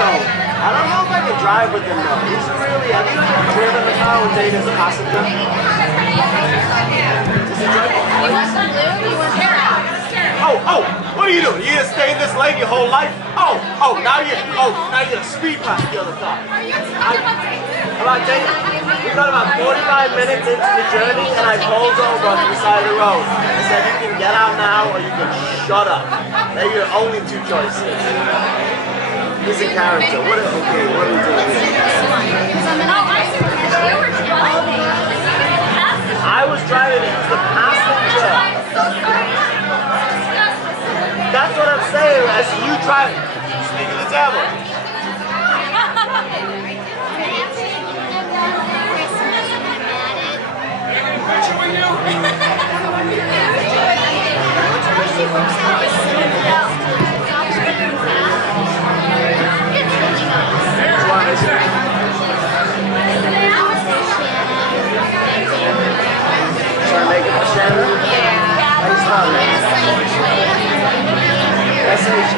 So, I don't know if I can drive with him though. He's really, have you driven the car with Dayton as a passenger? Oh, what are you doing? You gonna stay in this lane your whole life? Now you're gonna speed past the other car. About Dayton? We got about 45 minutes into the journey and I pulled over on the side of the road. I said, you can get out now or you can shut up. They're your only two choices. He's a character. What are we doing here? I was driving, he was the passenger. That's what I'm saying, as you drive. Speak of the devil. Trying to make it a channel? Yeah. How you spell it? S-H.